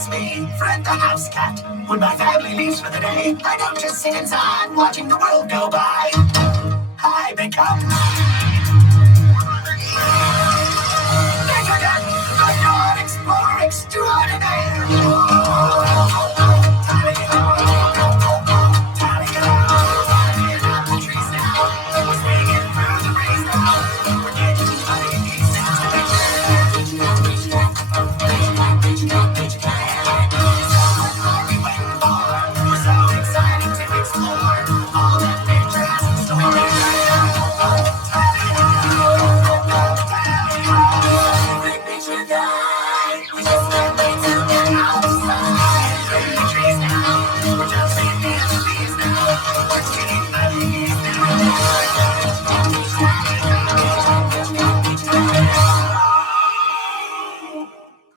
That's me, Fred the house cat. When my family leaves for the day, I don't just sit inside watching the world go by. I become Nature Cat, the non-explorer extraordinaire.